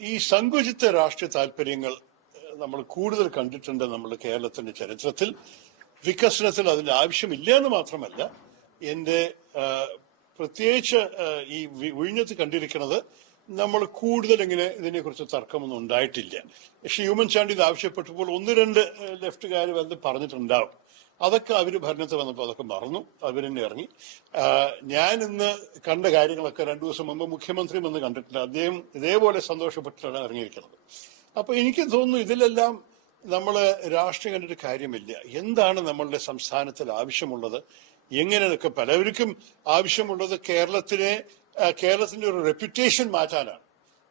ഈ സങ്കുചിത രാഷ്ട്രീയ താല്പര്യങ്ങൾ നമ്മൾ കൂടുതൽ കണ്ടിട്ടുണ്ട് നമ്മുടെ കേരളത്തിന്റെ ചരിത്രത്തിൽ. വികസനത്തിൽ അതിന്റെ ആവശ്യമില്ല എന്ന് മാത്രമല്ല എന്റെ പ്രത്യേകിച്ച് ഈ വിഴിഞ്ഞത്ത് കണ്ടിരിക്കുന്നത് നമ്മൾ കൂടുതൽ ഇങ്ങനെ ഇതിനെക്കുറിച്ച് തർക്കമൊന്നും ഉണ്ടായിട്ടില്ല. പക്ഷെ ഹ്യൂമൻ ചാണ്ടി ഇത് ആവശ്യപ്പെട്ടപ്പോൾ ഒന്ന് രണ്ട് ലെഫ്റ്റുകാർ വന്ന് പറഞ്ഞിട്ടുണ്ടാവും. അതൊക്കെ അവർ ഭരണത്തിൽ വന്നപ്പോൾ അതൊക്കെ മറന്നു. അവർ തന്നെ ഇറങ്ങി. ഞാൻ ഇന്ന് കണ്ട കാര്യങ്ങളൊക്കെ രണ്ടു ദിവസം മുമ്പ് മുഖ്യമന്ത്രി വന്ന് കണ്ടിട്ടില്ല അദ്ദേഹം ഇതേപോലെ സന്തോഷപ്പെട്ടിട്ടാണ് ഇറങ്ങിയിരിക്കുന്നത്. അപ്പൊ എനിക്ക് തോന്നുന്നു ഇതിലെല്ലാം നമ്മൾ രാഷ്ട്രീയം കണ്ടിട്ട് കാര്യമില്ല. എന്താണ് നമ്മളുടെ സംസ്ഥാനത്തിൽ ആവശ്യമുള്ളത്? എങ്ങനെയൊക്കെ പലവർക്കും ആവശ്യമുള്ളത് കേരളത്തിനെ കേരളത്തിന്റെ ഒരു റെപ്യൂട്ടേഷൻ മാറ്റാനാണ്.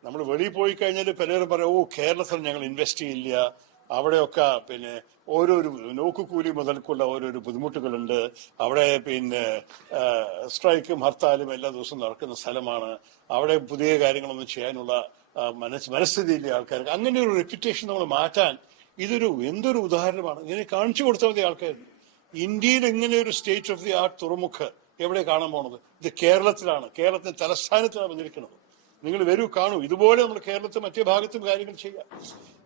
നമ്മൾ വെളിയിൽ പോയി കഴിഞ്ഞാൽ പലരും പറയും ഓ കേരളത്തിൽ ഞങ്ങൾ ഇൻവെസ്റ്റ് ചെയ്യില്ല. അവിടെയൊക്കെ പിന്നെ ഓരോരു നോക്കുകൂലി മുതൽക്കുള്ള ഓരോരോ ബുദ്ധിമുട്ടുകളുണ്ട്. അവിടെ പിന്നെ സ്ട്രൈക്കും ഹർത്താലും എല്ലാ ദിവസവും നടക്കുന്ന സ്ഥലമാണ്. അവിടെ പുതിയ കാര്യങ്ങളൊന്നും ചെയ്യാനുള്ള മനസ് മനസ്ഥിതിയില്ല ആൾക്കാർക്ക്. അങ്ങനെ ഒരു റെപ്യൂട്ടേഷൻ നമ്മൾ മാറ്റാൻ ഇതൊരു എന്തൊരു ഉദാഹരണമാണ്. ഇങ്ങനെ കാണിച്ചു കൊടുത്താൽ മതി ആൾക്കാർ ഇന്ത്യയിൽ ഇങ്ങനെ ഒരു സ്റ്റേറ്റ് ഓഫ് ദി ആർട്ട് തുറമുഖ് എവിടെ കാണാൻ പോണത്? ഇത് കേരളത്തിലാണ്. കേരളത്തിന്റെ തലസ്ഥാനത്താണ് വന്നിരിക്കുന്നത് നിങ്ങൾ വരൂ കാണൂ. ഇതുപോലെ നമ്മൾ കേരളത്തിൽ മറ്റേ ഭാഗത്തും കാര്യങ്ങൾ ചെയ്യാം.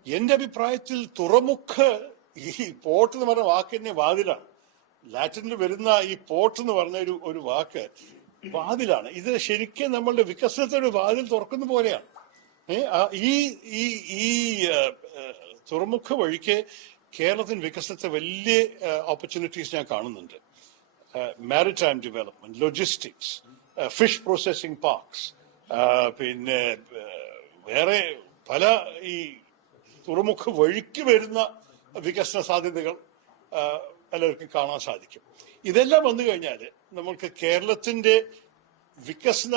എന്റെ അഭിപ്രായത്തിൽ തുറമുഖ് ഈ പോർട്ട് എന്ന് പറഞ്ഞ വാക്ക് തന്നെ വാതിലാണ്. ലാറ്റിനിൽ വരുന്ന ഈ പോർട്ട് എന്ന് പറഞ്ഞ ഒരു ഒരു വാക്ക് വാതിലാണ്. ഇത് ശരിക്കും നമ്മളുടെ വികസനത്തിന് ഒരു വാതിൽ തുറക്കുന്ന പോലെയാണ്. ഈ ഈ ഈ തുറമുഖ വഴിക്ക് കേരളത്തിന് വികസനത്തെ വലിയ ഓപ്പർച്യൂണിറ്റീസ് ഞാൻ കാണുന്നുണ്ട്. Maritime development logistics fish processing parks പിന്നെ ആ, വേറെ പല ഈ തുറമുഖ വഴിക്ക് വരുന്ന വികസന സാധ്യതകൾ പലർക്കും കാണാൻ സാധിക്കും. ഇതെല്ലാം വന്നു കഴിഞ്ഞാൽ നമ്മൾക്ക് കേരളത്തിന്റെ വികസന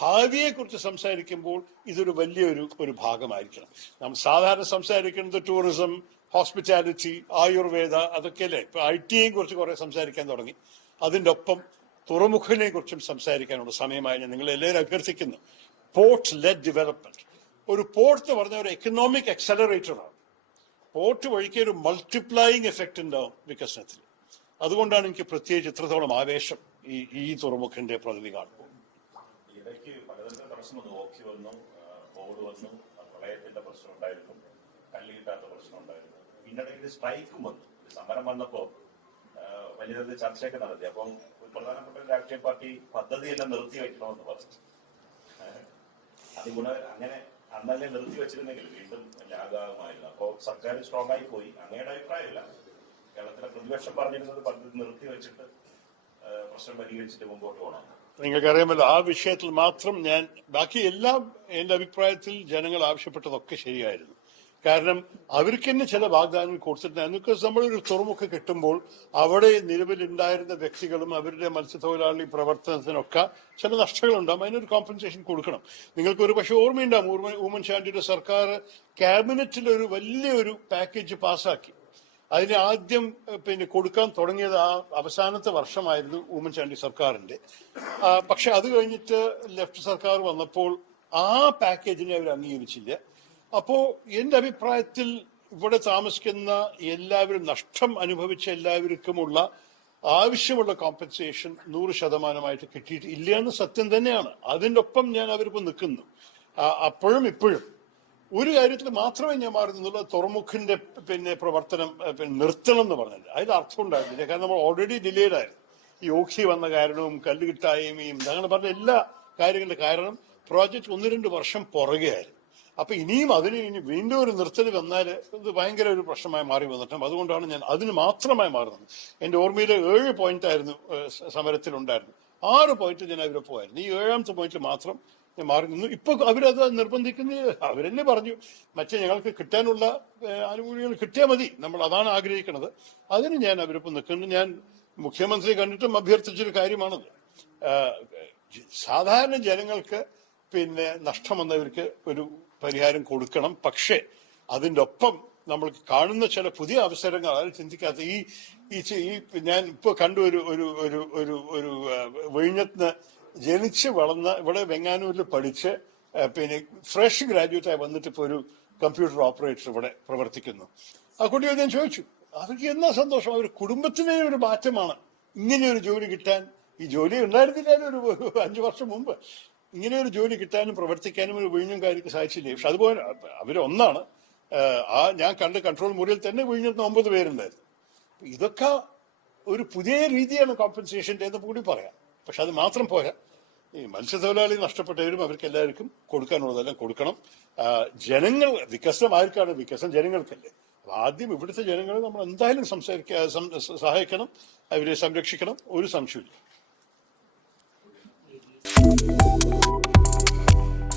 ഭാവിയെ കുറിച്ച് സംസാരിക്കുമ്പോൾ ഇതൊരു വലിയൊരു ഒരു ഭാഗമായിരിക്കണം. നാം സാധാരണ സംസാരിക്കുന്നത് ടൂറിസം ഹോസ്പിറ്റാലിറ്റി ആയുർവേദ അതൊക്കെയല്ലേ? ഇപ്പൊ ഐ ടിയെയും കുറിച്ച് കുറെ സംസാരിക്കാൻ തുടങ്ങി. അതിന്റെ ഒപ്പം തുറമുഖിനെ കുറിച്ചും സംസാരിക്കാനുള്ള സമയമായി ഞാൻ നിങ്ങളെ എല്ലാവരും അഭ്യർത്ഥിക്കുന്നു. Port led development. ഒരു പോർട്ട് എന്ന് പറഞ്ഞ ഒരു എക്കണോമിക് ആണ്. പോർട്ട് വഴിക്ക് ഒരു മൾട്ടിപ്ലൈയിങ് എഫക്റ്റ് ഉണ്ടാവും വികസനത്തിൽ. അതുകൊണ്ടാണ് എനിക്ക് പ്രത്യേകിച്ച് ഇത്രത്തോളം ആവേശം ഈ ഈ തുറമുഖിന്റെ പ്രതിനിധി കാണുമ്പോൾ പ്രശ്നം ഉണ്ടായിരുന്നു. കല്ല് പ്രശ്നം ഉണ്ടായിരുന്നു. പിന്നിടയ്ക്ക് സ്ട്രൈക്കും വന്നു. സമരം വന്നപ്പോ വലിയ ചർച്ചയൊക്കെ നടത്തി. അപ്പം ഒരു പ്രധാനപ്പെട്ട ഒരു രാഷ്ട്രീയ പാർട്ടി പദ്ധതിയെല്ലാം നിർത്തി വെക്കണമെന്ന് പറഞ്ഞു. അത് ഗുണ അങ്ങനെ അന്നല്ലേ നിർത്തി വെച്ചിരുന്നെങ്കിൽ വീണ്ടും ലാഗാകുമായിരുന്നു അപ്പോ സർക്കാർ സ്ട്രോങ് ആയി പോയി. അങ്ങയുടെ അഭിപ്രായമില്ല. കേരളത്തിലെ പ്രതിപക്ഷം പറഞ്ഞിരുന്നത് പദ്ധതി നിർത്തി വെച്ചിട്ട് പ്രശ്നം പരിഹരിച്ചിട്ട് മുമ്പോട്ട് പോകണം. നിങ്ങൾക്കറിയാമല്ലോ ആ വിഷയത്തിൽ മാത്രം ഞാൻ ബാക്കി എല്ലാം എന്റെ അഭിപ്രായത്തിൽ ജനങ്ങൾ ആവശ്യപ്പെട്ടതൊക്കെ ശരിയായിരുന്നു. കാരണം അവർക്ക് തന്നെ ചില വാഗ്ദാനങ്ങൾ കൊടുത്തിട്ടുണ്ടായിരുന്നു. ബിക്കോസ് നമ്മളൊരു തുറമുഖ കിട്ടുമ്പോൾ അവിടെ നിലവിലുണ്ടായിരുന്ന വ്യക്തികളും അവരുടെ മത്സ്യത്തൊഴിലാളി പ്രവർത്തനത്തിനൊക്കെ ചില നഷ്ടങ്ങളുണ്ടാകും. അതിനൊരു കോമ്പൻസേഷൻ കൊടുക്കണം. നിങ്ങൾക്ക് ഒരു പക്ഷേ ഓർമ്മയുണ്ടാകും ഊർമ്മ- ഉമ്മൻചാണ്ടിയുടെ സർക്കാർ ക്യാബിനറ്റിൽ ഒരു വലിയൊരു പാക്കേജ് പാസ്സാക്കി. അതിന് ആദ്യം പിന്നെ കൊടുക്കാൻ തുടങ്ങിയത് ആ അവസാനത്തെ വർഷമായിരുന്നു ഉമ്മൻചാണ്ടി സർക്കാരിന്റെ പക്ഷെ അത് കഴിഞ്ഞിട്ട് ലെഫ്റ്റ് സർക്കാർ വന്നപ്പോൾ ആ പാക്കേജിനെ അവർ അംഗീകരിച്ചില്ല അപ്പോ എന്റെ അഭിപ്രായത്തിൽ ഇവിടെ താമസിക്കുന്ന എല്ലാവരും നഷ്ടം അനുഭവിച്ച എല്ലാവർക്കുമുള്ള ആവശ്യമുള്ള കോമ്പൻസേഷൻ നൂറ് ശതമാനമായിട്ട് കിട്ടിയിട്ട് ഇല്ല എന്ന് സത്യം തന്നെയാണ്. അതിന്റെ ഒപ്പം ഞാൻ അവരിപ്പോ നിൽക്കുന്നു. അപ്പോഴും ഇപ്പോഴും. ഒരു കാര്യത്തിൽ മാത്രമേ ഞാൻ മാറുന്നുള്ളൂ തുറമുഖിന്റെ പിന്നെ പ്രവർത്തനം പിന്നെ നിർത്തണം എന്ന് പറഞ്ഞത്. അതിൽ അർത്ഥം ഉണ്ടായിരുന്നില്ല. കാരണം നമ്മൾ ഓൾറെഡി ഡിലേഡ് ആയിരുന്നു. ഈ ഓഖി വന്ന കാരണവും കല്ല് കിട്ടായ്മയും അങ്ങനെ പറഞ്ഞ എല്ലാ കാര്യങ്ങളുടെ കാരണം പ്രോജക്റ്റ് ഒന്ന് രണ്ട് വർഷം പുറകെയായിരുന്നു അപ്പൊ ഇനിയും അതിന് ഇനി വീണ്ടും ഒരു നിർത്തൽ വന്നാൽ ഇത് ഭയങ്കര ഒരു പ്രശ്നമായി മാറി വന്നിട്ടും അതുകൊണ്ടാണ് ഞാൻ അതിന് മാത്രമായി മാറുന്നത്. എന്റെ ഓർമ്മയിൽ ഏഴ് പോയിന്റ് ആയിരുന്നു സമരത്തിൽ ഉണ്ടായിരുന്നു ആറ് പോയിന്റ് പോയായിരുന്നു. ഈ ഏഴാമത്തെ പോയിന്റിൽ മാത്രം ഞാൻ മാറി നിന്നു. ഇപ്പൊ അവരത് നിർബന്ധിക്കുന്ന. അവരെന്നെ പറഞ്ഞു മറ്റേ ഞങ്ങൾക്ക് കിട്ടാനുള്ള ആനുകൂല്യങ്ങൾ കിട്ടിയാൽ മതി. നമ്മൾ അതാണ് ആഗ്രഹിക്കുന്നത് അതിന് ഞാൻ അവരൊപ്പം നിൽക്കുന്നു. ഞാൻ മുഖ്യമന്ത്രി കണ്ടിട്ടും അഭ്യർത്ഥിച്ചൊരു കാര്യമാണത് സാധാരണ ജനങ്ങൾക്ക് പിന്നെ നഷ്ടം വന്നവർക്ക് ഒരു പരിഹാരം കൊടുക്കണം. പക്ഷേ അതിന്റെ ഒപ്പം നമ്മൾ കാണുന്ന ചില പുതിയ അവസരങ്ങൾ ആരും ചിന്തിക്കാത്ത ഈ ഈ ഞാൻ ഇപ്പൊ കണ്ടു ഒരു ഒരു ഒരു ഒരു ഒരു വിഴിഞ്ഞത്തിന് ജനിച്ച് വളർന്ന ഇവിടെ വെങ്ങാനൂരിൽ പഠിച്ച് പിന്നെ ഫ്രഷ് ഗ്രാജുവേറ്റ് ആയി വന്നിട്ട് ഇപ്പൊ ഒരു കമ്പ്യൂട്ടർ ഓപ്പറേറ്റർ ഇവിടെ പ്രവർത്തിക്കുന്നു. ആ കുട്ടിയോട് ഞാൻ ചോദിച്ചു അവർക്ക് എന്നാ സന്തോഷം? അവർ കുടുംബത്തിനെ ഒരു മാറ്റമാണ്. ഇങ്ങനെ ഒരു ജോലി കിട്ടാൻ ഈ ജോലി ഉണ്ടായിരുന്നില്ല ഒരു അഞ്ചു വർഷം മുമ്പ്. ഇങ്ങനെ ഒരു ജോലി കിട്ടാനും പ്രവർത്തിക്കാനും ഒരു വിഴിഞ്ഞും കാര്യക്ക് സാധിച്ചില്ലേ? പക്ഷെ അതുപോലെ അവരൊന്നാണ് ആ ഞാൻ കണ്ട കൺട്രോൾ മുറിയിൽ തന്നെ വിഴിഞ്ഞിരുന്ന ഒമ്പത് പേരുണ്ടായിരുന്നു. ഇതൊക്കെ ഒരു പുതിയ രീതിയാണ് കോമ്പൻസേഷന്റെ എന്ന് കൂടി പറയാം. പക്ഷെ അത് മാത്രം പോരാ. ഈ മത്സ്യത്തൊഴിലാളി നഷ്ടപ്പെട്ടവരും അവർക്ക് എല്ലാവർക്കും കൊടുക്കാനുള്ളതെല്ലാം കൊടുക്കണം. ജനങ്ങൾ വികസനം ആർക്കാണ്? വികസനം ജനങ്ങൾക്കല്ലേ. ആദ്യം ഇവിടുത്തെ ജനങ്ങളെ നമ്മൾ എന്തായാലും സംസാരിക്ക സഹായിക്കണം. അവരെ സംരക്ഷിക്കണം. ഒരു സംശയമില്ല